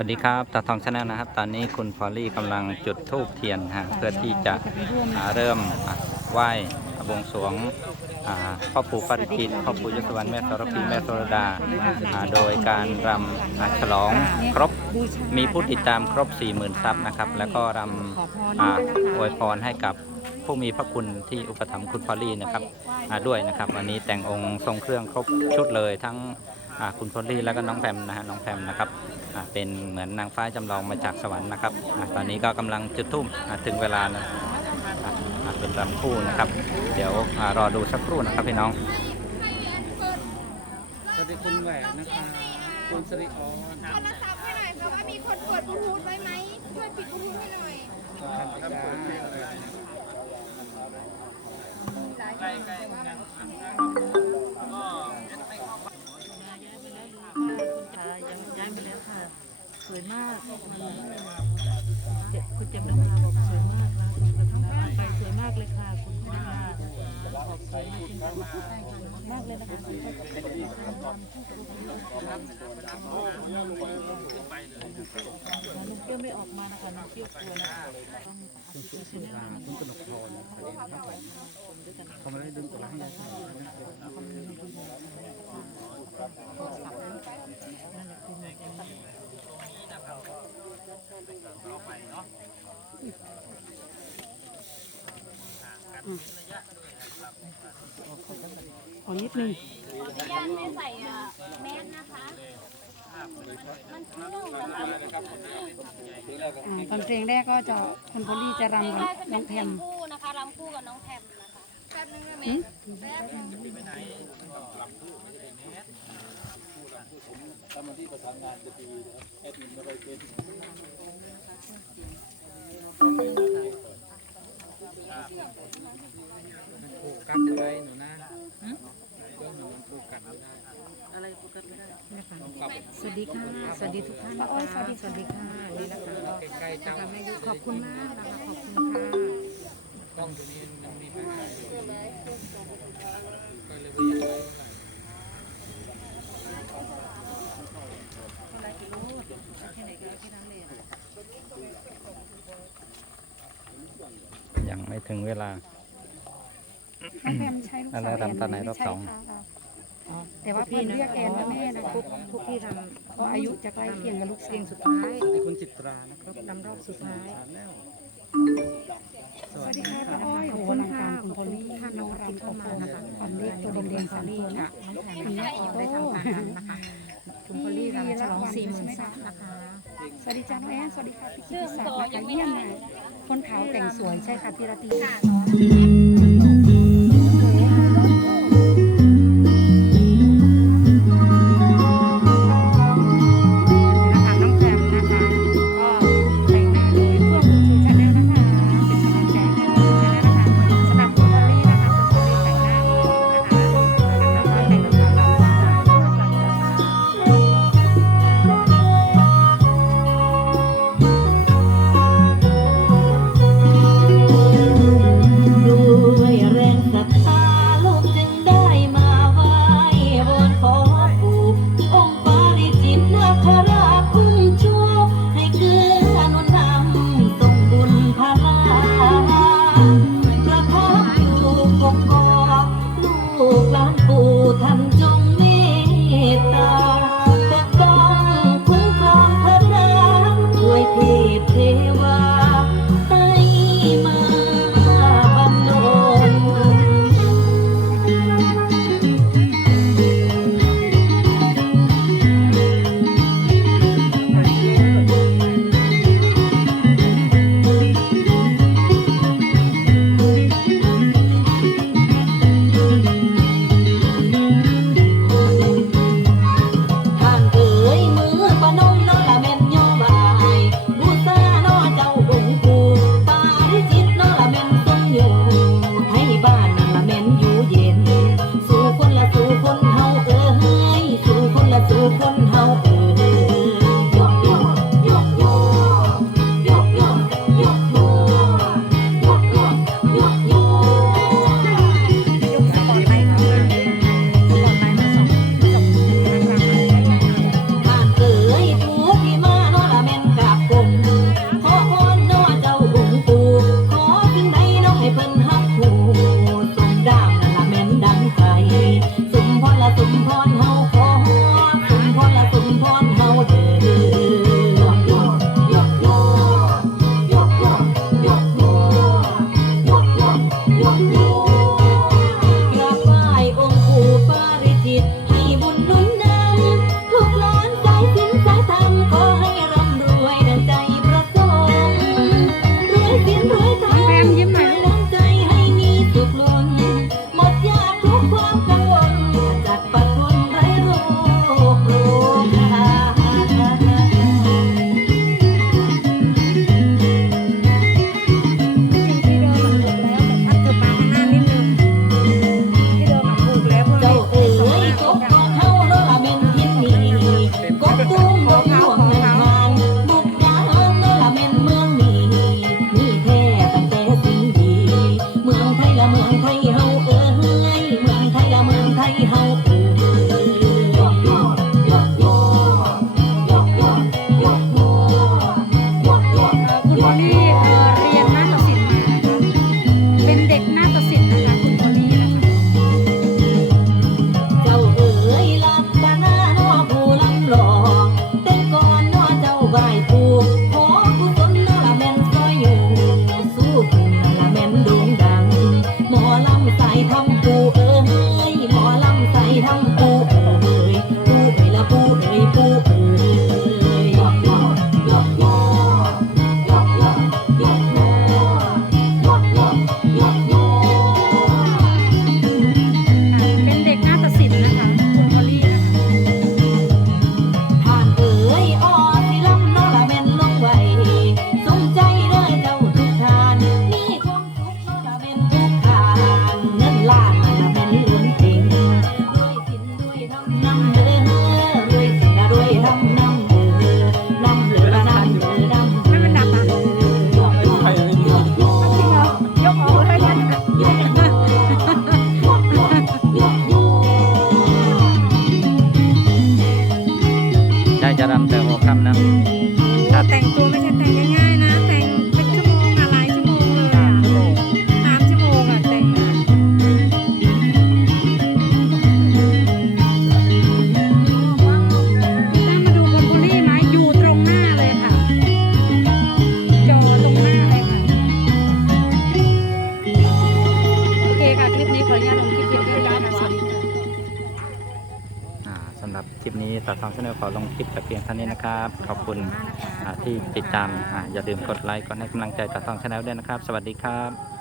วัสดีครับตาทองชาแนลนะครับ ตอนนี้คุณพอลลี่กำลังจุดธูปเทียนฮะเพื่อที่จะอ่าเริ่มไหว้บวงสรวงอ่าพ่อปู่ปาริจิตพ่อปู่ยศวรรณแม่สรพีแม่สรดา โดยการรำอะฉลองครบมีผู้ติดตามครบ 40,000ซับนะครับ แล้วก็รำอวยพรให้กับผู้มีพระคุณที่อุปถัมภ์คุณพอลลี่นะครับด้วยนะครับ วันนี้แต่งองค์ทรงเครื่องครบชุดเลยทั้งคุณพอลลี่แล้วก็น้องแพมนะฮะน้องแพมนะครับ เป็นเหมือนนางฟ้าจำลองมาจากสวรรค์นะครับอ่าตอนนี้ก็กำลังจุดทุ่มอ่าถึงเวลานะอ่าอ่าเป็นรำคู่นะครับ เดี๋ยวอารอดูสักครู่นะครับพี่น้องสวัสดีคุณแหวนนะคะคุณสิริออนโทรศัพท์ให้หน่อยค่ะว่ามีคนเปิดบลูทูธไว้ไหมช่วยปิดบลูทูธให้หน่อยพันธิกาค่ สวยมากเจ็บคุณเจ็บน้ำตาบอกสวยมากนะคุณกระทำไปสวยมากเลยค่ะคุณคุณค่ะบอกสวยมากมากเลยนะคะน้ำเปี้ยวไม่ออกมานะคะน้ำเปี้ยวกลัวนะคะต้องคุณสุสุราคุณกนกพรเขาไม่ได้ดึงตัวให้ยายใส่ นะขอนิดนึงขออนุญาตไม่ใส่อะแมสนะคะ มันเครื่องนะคะอ่าตอนเพลงแรกก็จะคุณพอลลี่จะรำกับน่าจะน้เป็อนงแพเพลมงคู่นะคะรำคู่กับน้องแพมนะคะแป๊บนึงนะแม่ แป๊บนึงผูกกัดไว้หนูนะเรื่องหนูมันผูกกัดไม่ได้อะไรโฟกัสไม่ได้ต้องกลับสวัสดีค่ะ สวัสดีทุกท่านนะคะสวัสดีค่ะนี่นะคะใกล้ๆจ้าทำให้ยุขอบคุณมากนะคะขอบคุณค่ะกล้องตัวนี้มันมีปัญหาก็เลยไม่ไว้เท่าไหร่ ยังไม่ถึงเวลาน้องแพมใช้ลูกแล้วสาวแอรำตอนไหนม่รอบใช่สองค่ะแต่ว่าเพื่อนเรียกแอนว่าแม่นะทุกทุกที่ทเพราะอายุจะใกล้เคียงกับลูกำสาเสียงวสุดท้ายสวัสดีคุณจิตรานะครับลำรอบสุดท้ายผ่านแล้วสวัสดีค่ะป้าอ้อยขอบคุณค่ะคุณพอลลี่ท่านน้องรำเข้ามานะคะขวัญเลขตัวแดงๆสามตัวนะน้องแพมนะคะได้ทำการรำนะคะ คุณพอลลี่รำฉลองสี่หมื่นซับนะคะ สวัสดีจ้าน้องแอนสวัสดีค่ะพี่กิติศักดิ์นะคะเยี่ยมนะคนขาวแต่งสวยใช่ค่ะพี่ราตรี Mọi. 你 สำหรับคลิปนี้ตัดทองชาแนลขอลงคลิปแต่เพียงเท่านี้นะครับ ขอบคุณที่ติดตามอย่าลืมกดไลค์กดให้กำลังใจตัดทองชาแนลด้วยนะครับ สวัสดีครับ